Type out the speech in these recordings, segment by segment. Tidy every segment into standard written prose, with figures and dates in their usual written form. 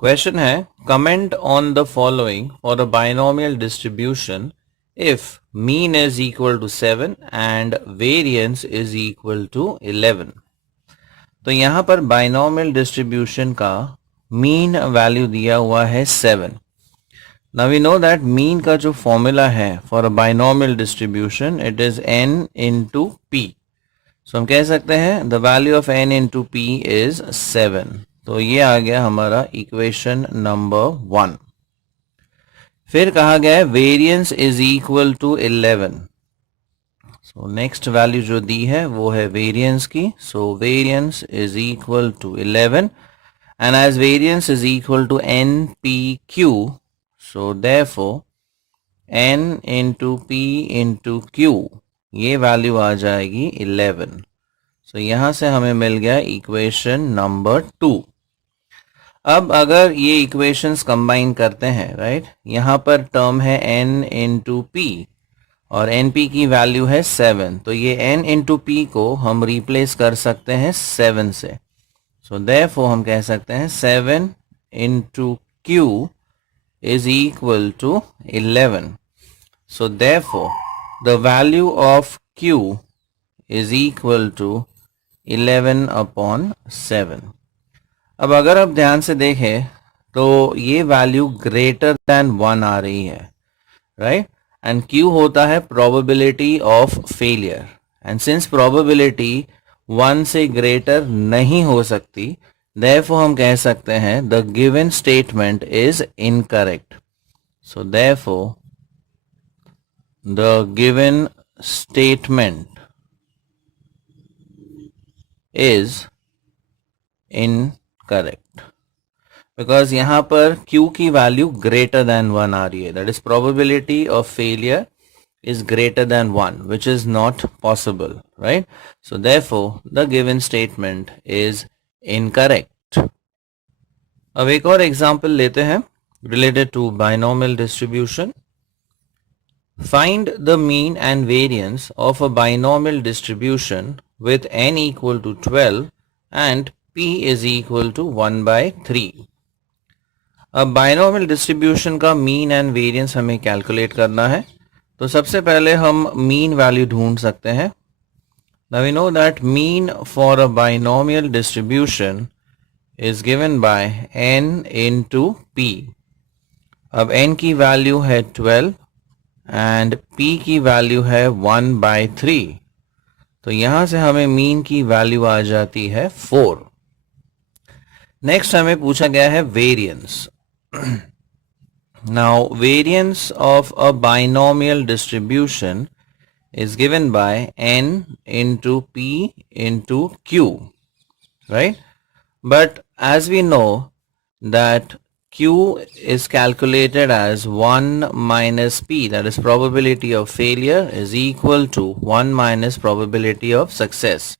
Question है comment on the following for a binomial distribution if mean is equal to 7 and variance is equal to 11। तो यहाँ पर binomial distribution का mean value दिया हुआ है 7। Now we know that mean का जो फॉर्मूला है for a binomial distribution it is n into P. So हम कह सकते हैं the value of n into P is 7। तो ये आ गया हमारा इक्वेशन नंबर 1। फिर कहा गया है variance is equal to 11। So next value जो दी है वो है वेरिएंस की। So variance is equal to 11 and as variance is equal to N P Q, so therefore n into P into Q ये वैल्यू आ जाएगी 11। सो यहां से हमें मिल गया इक्वेशन नंबर 2। अब अगर ये इक्वेशंस कंबाइन करते हैं, राइट, यहाँ पर टर्म है n इंटू पी और np की वैल्यू है 7। तो ये n इंटू पी को हम रिप्लेस कर सकते हैं 7 से। सो देयरफॉर हम कह सकते हैं 7 into Q is equal to 11. So therefore the value of q is equal to 11 upon 7. अब अगर आप ध्यान से देखें तो ये वैल्यू ग्रेटर देन 1 आ रही है, राइट, एंड q होता है probability of failure and since probability 1 से ग्रेटर नहीं हो सकती, therefore हम कह सकते हैं the given statement is incorrect. So therefore the given statement is incorrect because यहाँ पर Q की वैल्यू greater than 1 आ रही है, that is probability of failure is greater than 1, which is not possible, right? So therefore the given statement is incorrect. अब एक और example लेते हैं related to binomial distribution. Find the mean and variance of a binomial distribution with n equal to 12 and p is equal to 1/3। अब binomial distribution का mean and variance हमें calculate करना है। तो सबसे पहले हम मीन वैल्यू ढूंढ सकते हैं। Now we know that mean for a binomial distribution is given by n into p. अब n की वैल्यू है 12 एंड p की वैल्यू है 1/3। तो यहां से हमें मीन की वैल्यू आ जाती है 4। नेक्स्ट हमें पूछा गया है variance. Now variance of a binomial distribution is given by n into p into q, right? But as we know that q is calculated as 1 minus p, that is probability of failure is equal to 1 minus probability of success.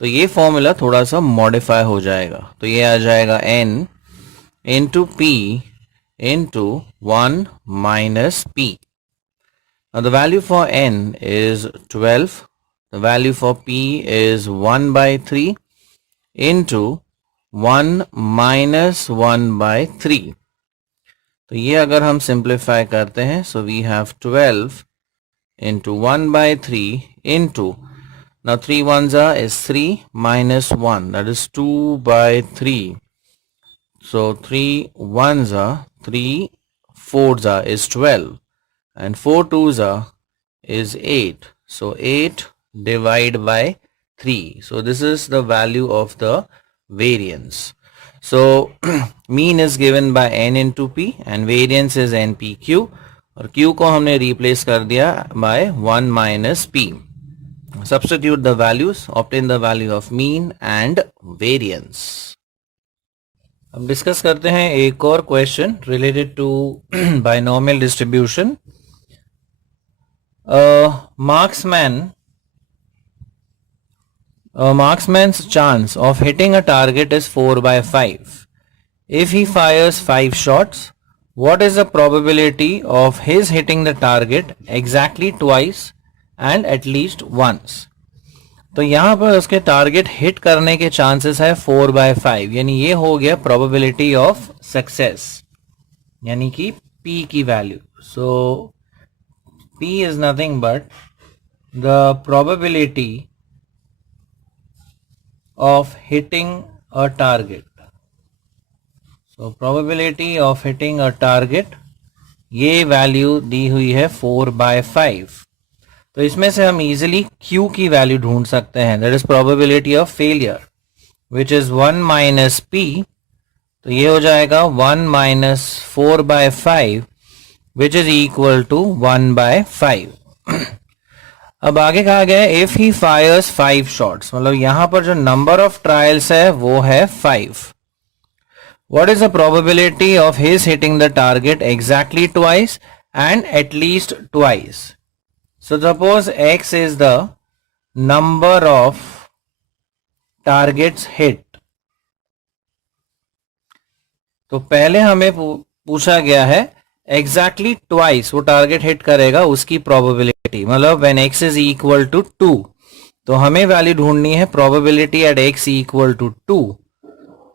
तो ये formula थोड़ा सा modify हो जाएगा। तो ये आ जाएगा n into p into 1 minus p. Now the value for n is 12, the value for p is 1/3 into 1 minus 1/3. तो ये अगर हम सिंप्लीफाई करते हैं so we have 12 into 1/3 into, now 3 ones are is 3 minus 1, that is 2/3. So 3 ones are 3 fours are is 12. And 4 twos are is 8. So 8 divided by 3. So this is the value of the variance. So mean is given by n into p and variance is npq और q को हमने replace कर दिया by 1 minus p. Substitute the values, obtain the value of mean and variance. अब discuss करते हैं एक और question related to binomial distribution. Marksman's chance of hitting a target is 4/5. If he fires 5 shots, what is the probability of his hitting the target exactly twice and at least once? तो यहाँ पर उसके target hit करने के chances है 4/5, यानी ये हो गया प्रोबेबिलिटी ऑफ सक्सेस, यानी कि P की value. So P is nothing but the probability of hitting a target. So probability of hitting a target, ये वैल्यू दी हुई है 4/5. तो इसमें से हम इजीली Q की वैल्यू ढूंढ सकते हैं. That is probability of failure which is 1 minus P. तो ये हो जाएगा 1 minus 4/5 which is equal to 1/5. अब आगे कहा गया है इफ ही फायर्स 5 शॉट्स, मतलब यहां पर जो नंबर ऑफ ट्रायल्स है वो है 5. What is the probability of his hitting the target exactly twice and at least twice. So suppose x is the number of targets hit. तो पहले हमें पूछा गया है एग्जैक्टली ट्वाइस वो टारगेट हिट करेगा उसकी प्रोबेबिलिटी, मतलब when x is equal to 2. तो हमें वैल्यू ढूंढनी है probability at x equal to 2.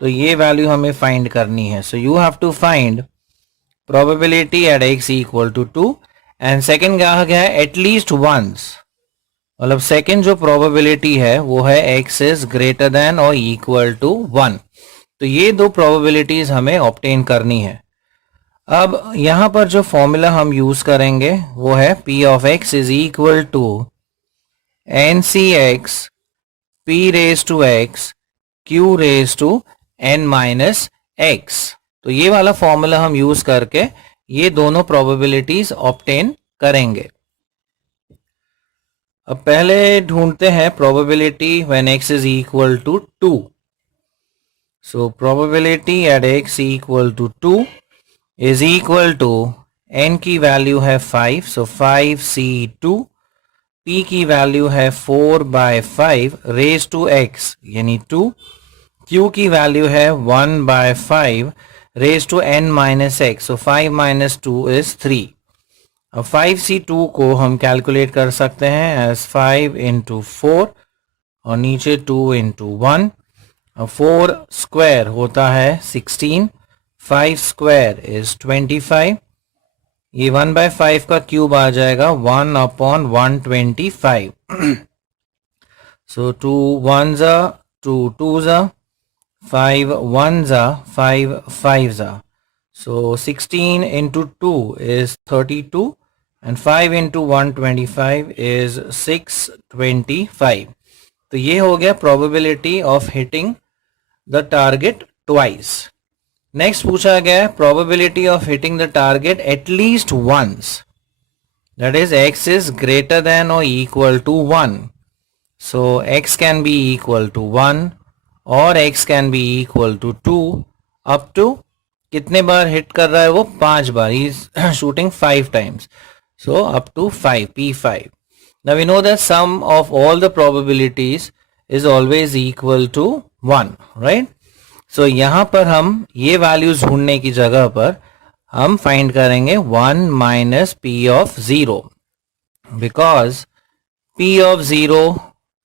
तो ये वैल्यू हमें फाइंड करनी है. So you have to find probability at x equal to 2 and second कहा गया है एटलीस्ट वंस, मतलब सेकेंड जो प्रोबेबिलिटी है वो है x इज ग्रेटर देन और इक्वल टू 1. तो ये दो प्रोबेबिलिटीज हमें ऑब्टेन करनी है. अब यहां पर जो फॉर्मूला हम यूज करेंगे वो है P of x is equal to NCx P raise to x Q raise to n minus x. तो ये वाला फॉर्मूला हम यूज करके ये दोनों प्रोबेबिलिटीज ऑब्टेन करेंगे. अब पहले ढूंढते हैं probability when x is equal to 2. So probability at x equal to 2 is equal to n की वैल्यू है 5, so 5c2. p की वैल्यू है 4/5 रेज टू x यानी 2. q की वैल्यू है 1/5 raise to n minus x, so 5 minus 2 is 3. अब 5c2 को हम कैलकुलेट कर सकते हैं एज 5 इंटू 4 और नीचे 2 इंटू 1. अब 4 स्क्वायर होता है 16, 5 स्क्वायर इज 25. ये 1/5 का क्यूब आ जाएगा 1/125. सो 2 1 जा 2 2 जा 5 1 जा 5 5 जा. So 16 into 2 is 32 and 5 into 125 is 625. तो ये हो गया probability of hitting the target twice. Next पूछा गया है probability of hitting the target at least once, that is x is greater than और equal to 1. So x can be equal to 1 और x can be equal to 2 up to कितने बार hit कर रहा है वो 5 बार. He is shooting 5 times, so up to 5 P5. Now we know that sum of all the probabilities is always equal to 1, right. सो यहां पर हम ये वैल्यूज ढूंढने की जगह पर हम फाइंड करेंगे 1 minus P of 0, because P of 0,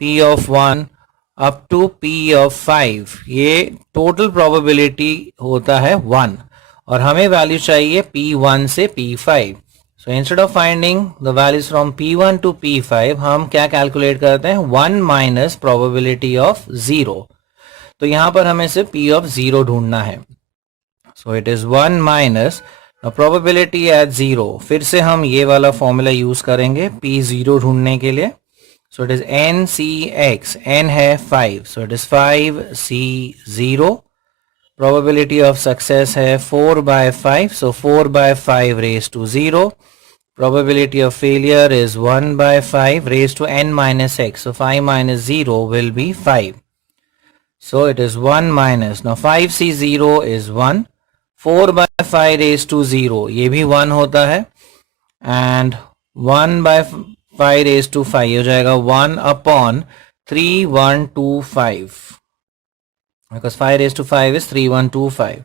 P of 1 up to P of 5 ये टोटल प्रोबेबिलिटी होता है 1 और हमें वैल्यू चाहिए P1 से P5. So instead of finding the values from P1 to P5 हम क्या कैलकुलेट करते हैं 1 माइनस प्रोबेबिलिटी ऑफ 0. तो यहां पर हमें सिर्फ P ऑफ 0 ढूंढना है. सो it is 1 minus probability at 0. फिर से हम ये वाला फॉर्मूला यूज करेंगे P0 ढूंढने के लिए. So it is NCx, n है 5, so it is 5c0. Probability of success है 4/5, so 4/5 raise to 0. Probability of failure is 1/5 raise to n minus x, so 5 minus 0 will be 5. So it is 1 minus, now 5c0 is 1, 4/5 raised to 0 ये भी 1 होता है and 1/5 raised to 5 हो जाएगा 1/3125 because 5 raised to 5 is 3125.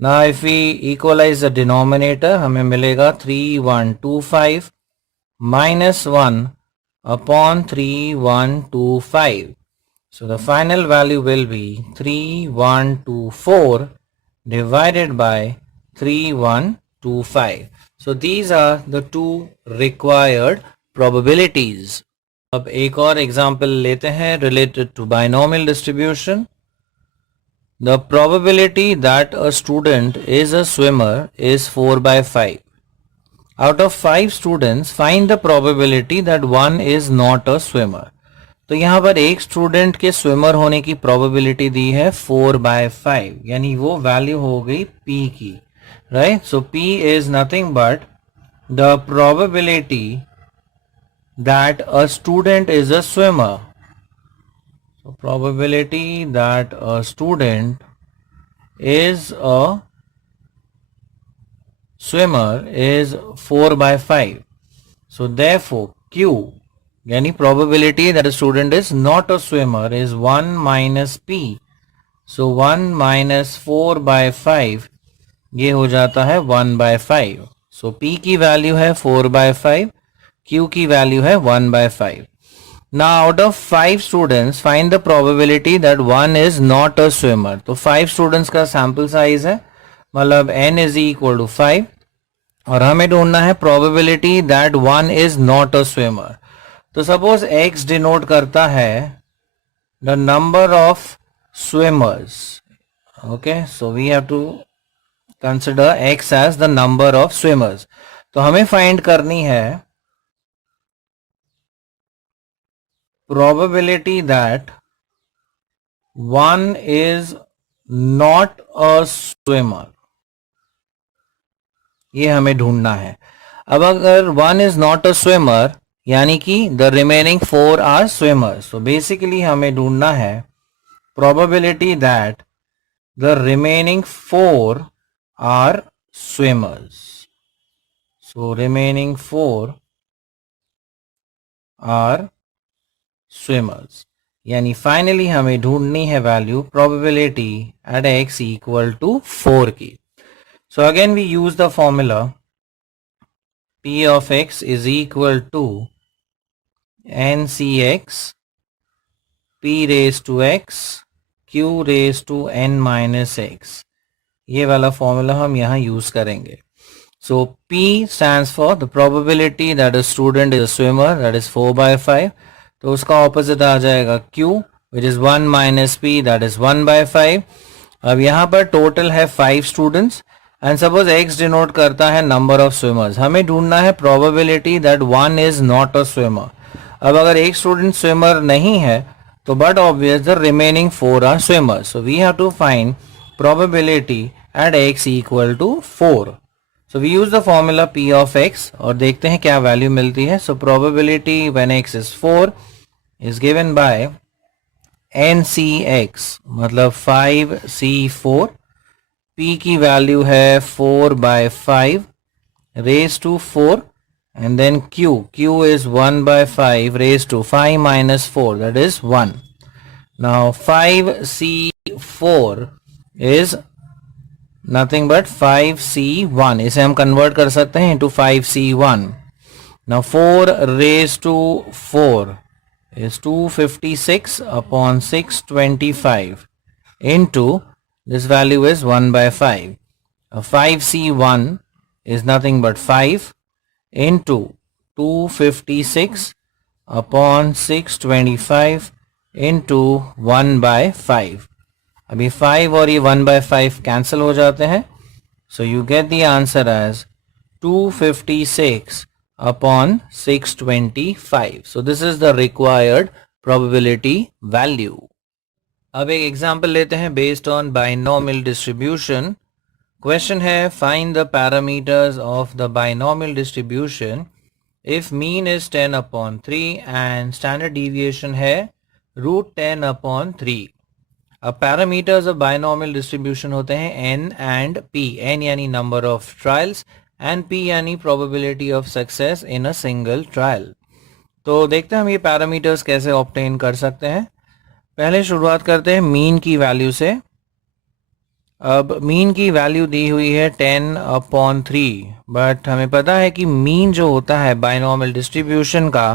Now if we equalize the denominator हमें मिलेगा 3125 minus 1 upon 3, 1, 2, 5. So the final value will be 3, 1, 2, 4 divided by 3, 1, 2, 5. So these are the two required probabilities. अब एक और एग्जाम्पल लेते हैं related to binomial distribution. The probability that a student is a swimmer is 4 by 5. Out of 5 students, find the probability that one is not a swimmer. तो यहाँ पर एक student के स्विमर होने की प्रोबेबिलिटी दी है 4/5, यानी वो वैल्यू हो गई P की, right. So P is nothing but the probability that a student is a swimmer. So probability that a student is a swimmer is 4/5. So therefore Q, यानी probability that a student is not a swimmer is 1 minus P. So 1 minus 4/5 ये हो जाता है 1/5. So P की value है 4/5, Q की value है 1/5. Now out of 5 students find the probability that one is not a swimmer. तो 5 students का sample size है, मतलब n is equal to 5 और हमें ढूंढना है probability that one is not a swimmer. तो सपोज x डिनोट करता है the number of swimmers. Okay, so we have to consider x as the number of swimmers. तो हमें फाइंड करनी है probability that one is not a swimmer. ये हमें ढूंढना है. अब अगर one is not a swimmer यानी कि द रिमेनिंग 4 आर स्विमर्स. तो बेसिकली हमें ढूंढना है probability that the remaining 4 are swimmers. So remaining 4 are swimmers, यानी फाइनली हमें ढूंढनी है value probability at x equal to 4 की. So again we use the formula p of x is equal to ncx p raised to x q raised to n minus x. ये वाला formula हम यहाँ use करेंगे. सो p stands for the probability that a student is a swimmer, that is 4/5. तो उसका opposite आ जाएगा q which is 1 minus p, that is 1/5. अब यहाँ पर टोटल है 5 students and suppose x denote करता है नंबर ऑफ स्विमर्स. हमें ढूंढना है probability that one is not a swimmer. अब अगर एक स्टूडेंट स्विमर नहीं है तो but obvious the remaining 4 are swimmers. So we have to find probability at x equal to 4. So we use the formula p of x और देखते हैं क्या वैल्यू मिलती है. So probability when x is 4 is given bye ncx, मतलब 5c4. p की value है 4/5 raised to 4 and then q is 1/5 raised to 5 minus 4, that is 1. Now 5c4 is nothing but 5c1. इसे हम कन्वर्ट कर सकते हैं into 5c1. Now 4 raised to 4 is 256 upon 625 into this value is 1/5. 5c1 is nothing but 5 into 256 upon 625 into 1/5. अभी 5 और ये 1/5 cancel हो जाते हैं. So you get the answer as 256 upon 625. So this is the required probability value. अब एक example लेते हैं based on binomial distribution. Question है find the parameters of the binomial distribution if mean is 10/3 and standard deviation है √10/3. अब parameters of binomial distribution होते हैं n and p. n यानी number of trials and p यानी probability of success in a single trial. तो देखते हैं हम ये पैरामीटर्स कैसे ऑब्टेन कर सकते हैं. पहले शुरुआत करते हैं मीन की वैल्यू से. अब मीन की वैल्यू दी हुई है 10/3, बट हमें पता है कि मीन जो होता है बाइनोमियल डिस्ट्रीब्यूशन का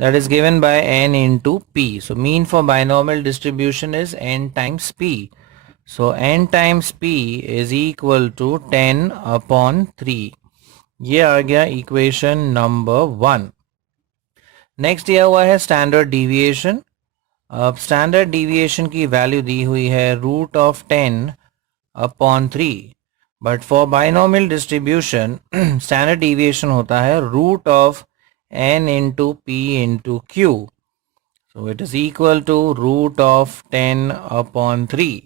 that is given by n into p. So mean for binomial distribution is n times p. So n times p is equal to 10 upon 3. ये आ गया इक्वेशन नंबर 1. नेक्स्ट दिया हुआ है स्टैंडर्ड डिविएशन. अब standard deviation की value दी हुई है root of 10 upon 3. But for binomial distribution standard deviation होता है root of n into P into Q. So it is equal to root of 10 upon 3.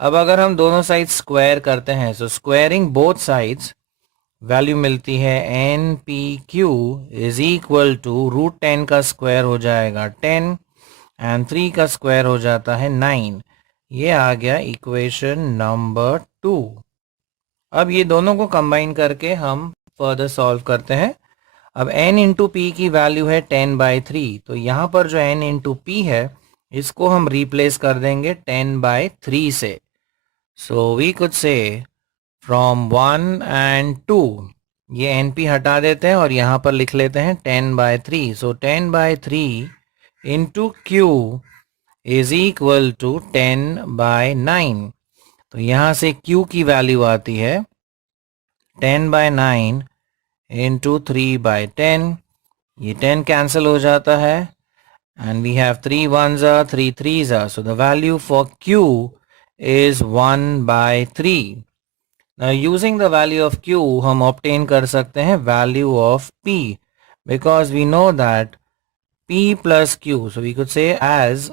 अब अगर हम दोनों साइड स्क्वायर करते हैं, so squaring both sides, value मिलती है N P Q is equal to root 10 का स्क्वायर हो जाएगा 10 एंड 3 का स्क्वायर हो जाता है 9. ये आ गया इक्वेशन नंबर 2. अब ये दोनों को कंबाइन करके हम फर्दर सॉल्व करते हैं. अब n इंटू पी की वैल्यू है 10/3, तो यहाँ पर जो n इंटू पी है इसको हम रिप्लेस कर देंगे 10/3 से. So we could say from 1 and 2, ये एन पी हटा देते हैं और यहाँ पर लिख लेते हैं 10/3. So 10/3 into Q is equal to 10/9. तो यहाँ से q की वैल्यू आती है 10/9 इंटू 3/10. ये 10 कैंसिल हो जाता है and we have 3 ones are 3 threes are. So the value for q is 1/3. Now using the value of q हम obtain कर सकते हैं value of p, because we know that p plus q, so we could say as,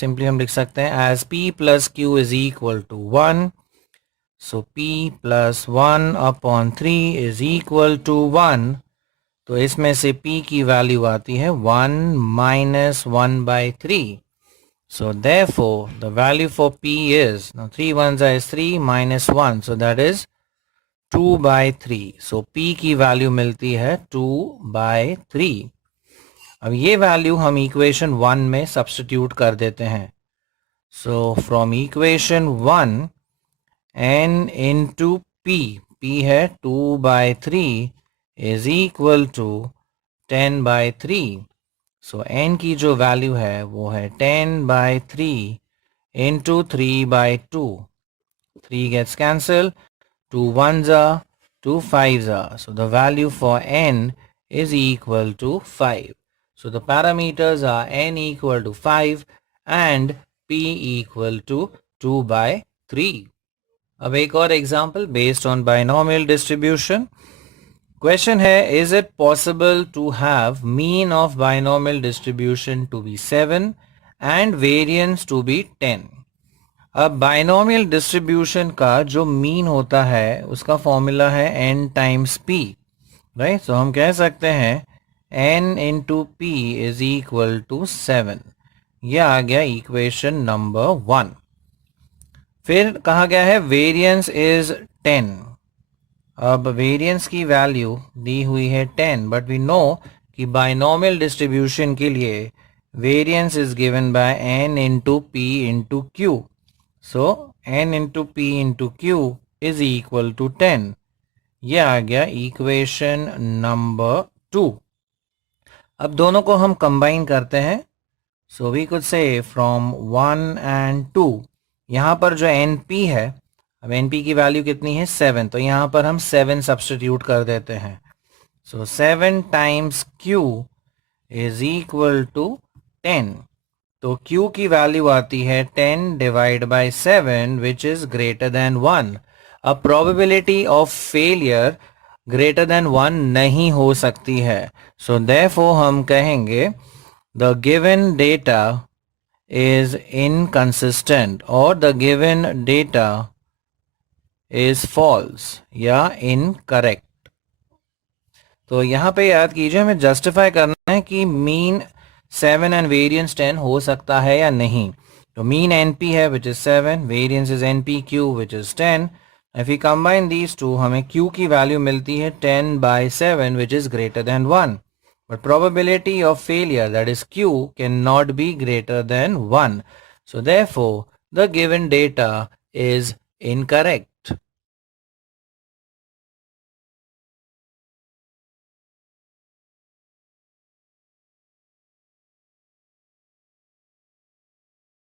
simply हम लिख सकते हैं as p plus q is equal to 1. So p plus 1 upon 3 is equal to 1. तो इसमें से p की value आती है 1 minus 1/3. So therefore the value for p is, now 3 ones is 3 minus 1, so that is 2/3. So p की value मिलती है 2/3. अब ये वैल्यू हम इक्वेशन 1 में सब्स्टिट्यूट कर देते हैं. सो फ्रॉम इक्वेशन 1 n इंटू p है 2/3 is equal to 10/3. So n की जो वैल्यू है वो है 10/3 into 3/2. 3 gets cancelled, 2 ones are, 2 fives are. So the value for n is equal to 5. So the parameters are n equal to 5 and p equal to 2/3. अब एक और example based on binomial distribution. Question है, is it possible to have mean of binomial distribution to be 7 and variance to be 10. अब binomial distribution का जो mean होता है उसका फॉर्मूला है n times p, right. So हम कह सकते हैं n into P is equal to 7. यह आ गया इक्वेशन नंबर 1. फिर कहा गया है वेरिएंस इज 10. अब वेरिएंस की वैल्यू दी हुई है 10, बट वी नो कि बाइनोमियल डिस्ट्रीब्यूशन के लिए variance is given by n into P into Q. So n into P into Q is equal to 10. यह आ गया इक्वेशन नंबर 2. अब दोनों को हम कंबाइन करते हैं. So we could say from 1 and 2, यहाँ पर जो np है, अब np की वैल्यू कितनी है 7, तो यहाँ पर हम 7 सब्स्टिट्यूट कर देते हैं. So 7 times q is equal to 10. तो q की वैल्यू आती है 10 divide by 7 which is greater than 1. अब probability of failure greater than 1 नहीं हो सकती है. सो देयरफॉर हम कहेंगे the given data is inconsistent or the given data is false या incorrect. तो यहाँ पे याद कीजिए हमें जस्टिफाई करना है कि मीन 7 एंड वेरिएंस 10 हो सकता है या नहीं. तो मीन np है which is 7, variance is npq which is 10. If we combine these two हमें q की वैल्यू मिलती है 10/7 which is greater than 1. But probability of failure, that is q, cannot be greater than 1. So therefore, the given data is incorrect.